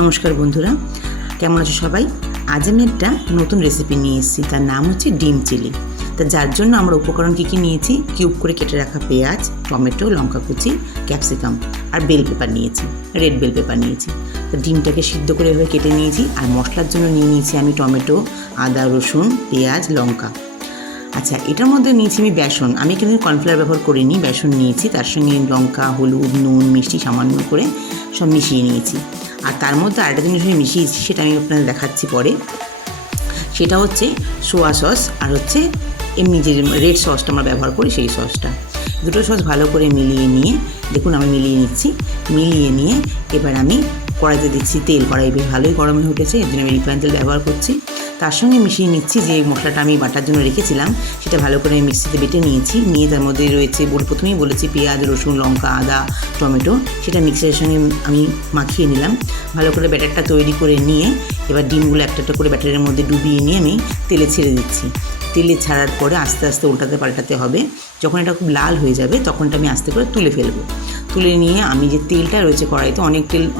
নমস্কার বন্ধুরা, কেমন আছো সবাই? আজ আমি একটা নতুন রেসিপি নিয়ে এসেছি, তার নাম হচ্ছে ডিম চিলি। তা যার জন্য আমরা উপকরণ কী কী নিয়েছি: কিউব করে কেটে রাখা পেঁয়াজ, টমেটো, লঙ্কা কুচি, ক্যাপসিকাম আর বেল পেপার নিয়েছি, রেড বেল পেপার নিয়েছি। তো ডিমটাকে সিদ্ধ করে এভাবে কেটে নিয়েছি। আর মশলার জন্য নিয়ে নিয়েছি আমি টমেটো, আদা, রসুন, পেঁয়াজ, লঙ্কা। আচ্ছা, এটার মধ্যে নিয়েছি আমি বেসন। আমি কিন্তু কর্নফ্লাওয়ার ব্যবহার করিনি, বেসন নিয়েছি। তার সঙ্গে লঙ্কা, হলুদ, নুন, মিষ্টি সামান্য করে সব মিশিয়ে নিয়েছি। আর তার মধ্যে আরেকটা জিনিস আমি মিশিয়েছি, সেটা আমি আপনাদের দেখাচ্ছি পরে। সেটা হচ্ছে সোয়া সস আর হচ্ছে এমনি যে রেড সসটা আমরা ব্যবহার করি সেই সসটা। দুটো সস ভালো করে মিলিয়ে নিয়ে, দেখুন আমি মিলিয়ে নিচ্ছি। মিলিয়ে নিয়ে এবার আমি কড়াইতে দিচ্ছি তেল। কড়াই বেশ ভালোই গরম হয়ে উঠেছে, এর জন্য আমি রিফাইন তেল ব্যবহার করছি। তার সঙ্গে মিশিয়ে নিচ্ছি যে মশলাটা আমি বাটার জন্য রেখেছিলাম, সেটা ভালো করে মিক্সিতে বেটে নিয়েছি। নিয়ে তার মধ্যে রয়েছে, প্রথমেই বলেছি, পেঁয়াজ, রসুন, লঙ্কা, আদা, টমেটো। সেটা মিক্সারের সঙ্গে আমি মাখিয়ে নিলাম। ভালো করে ব্যাটারটা তৈরি করে নিয়ে এবার ডিমগুলো একটা একটা করে ব্যাটারের মধ্যে ডুবিয়ে নিয়ে আমি তেলে ছেড়ে দিচ্ছি। তেলে ছাড়ার পরে আস্তে আস্তে উল্টাতে পাল্টাতে হবে। যখন এটা খুব লাল হয়ে যাবে তখনটা আমি আস্তে করে তুলে ফেলবো। তুলে নিয়ে আমি যে তেলটা রয়েছে কড়াইতে,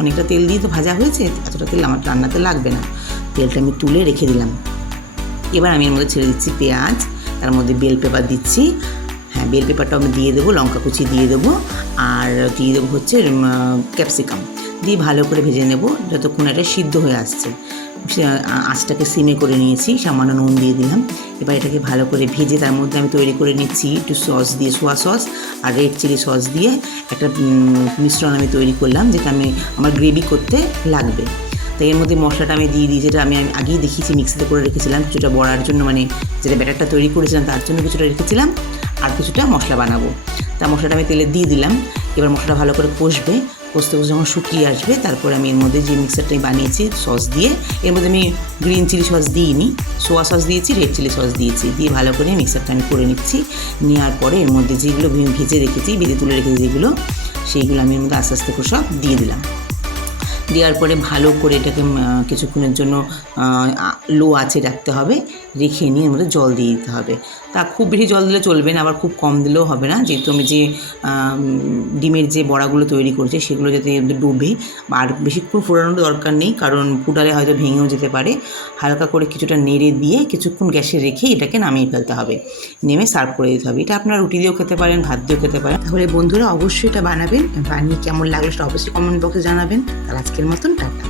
অনেকটা তেল দিয়ে তো ভাজা হয়েছে, এতটা তেল আমার রান্নাতে লাগবে না। তেলটা আমি তুলে রেখে দিলাম। এবার আমি এর মধ্যে ছেড়ে দিচ্ছি পেঁয়াজ, তার মধ্যে বেল পেপার দিচ্ছি। হ্যাঁ, বেল পেপারটাও আমি দিয়ে দেবো, লঙ্কা কুচি দিয়ে দেবো, আর দিয়ে দেবো হচ্ছে ক্যাপসিকাম দিয়ে ভালো করে ভেজে নেব যতক্ষণ এটা সিদ্ধ হয়ে আসছে। আঁচটাকে সিমে করে নিয়েছি, সামান্য নুন দিয়ে দিলাম। এবার এটাকে ভালো করে ভেজে তার মধ্যে আমি তৈরি করে নিচ্ছি একটু সস দিয়ে, সোয়া সস আর রেড চিলি সস দিয়ে একটা মিশ্রণ আমি তৈরি করলাম, যেটা আমার গ্রেভি করতে লাগবে। তাই এর মধ্যে মশলাটা আমি দিয়ে দিই, যেটা আমি আগেই দেখিয়েছি মিক্সিতে করে রেখেছিলাম। কিছুটা বড়ার জন্য, মানে যেটা ব্যাটারটা তৈরি করেছিলাম তার জন্য কিছুটা রেখেছিলাম, আর কিছুটা মশলা বানাবো। তা মশলাটা আমি তেলে দিয়ে দিলাম। এবার মশলাটা ভালো করে কষবে। কষতে কষতে যখন শুকিয়ে আসবে, তারপরে আমি এর মধ্যে যে মিক্সারটাই বানিয়েছি সস দিয়ে, এর মধ্যে আমি গ্রিন চিলি সস দিইনি, সোয়া সস দিয়েছি, রেড চিলি সস দিয়েছি। দিয়ে ভালো করে মিক্সারটা আমি করে নিচ্ছি। নেওয়ার পরে এর মধ্যে যেগুলো ভেজে রেখেছি, ভেজে তুলে রেখেছি যেগুলো, সেইগুলো আমি এর মধ্যে আস্তে আস্তে করে সব দিয়ে দিলাম। দেওয়ার পরে ভালো করে এটাকে কিছুক্ষণের জন্য লো আঁচে রাখতে হবে। রেখে নিয়ে এর মধ্যে জল দিয়ে দিতে হবে। তা খুব বেশি জল দিলে চলবে না, আবার খুব কম দিলেও হবে না, যেহেতু আমি যে ডিমের যে বড়াগুলো তৈরি করছি সেগুলো যাতে ডুবে। আর বেশিক্ষণ ফোটানোর দরকার নেই, কারণ ফুটালে হয়তো ভেঙেও যেতে পারে। হালকা করে কিছুটা নেড়ে দিয়ে কিছুক্ষণ গ্যাসে রেখে এটাকে নামিয়ে ফেলতে হবে, নেমে সার্ভ করে দিতে হবে। এটা আপনারা রুটি দিয়েও খেতে পারেন, ভাত দিয়েও খেতে পারেন। তাহলে বন্ধুরা অবশ্যই এটা বানাবেন। বানিয়ে কেমন লাগলো সেটা অবশ্যই কমেন্ট বক্সে জানাবেন। আর আজকের মতন টাটা।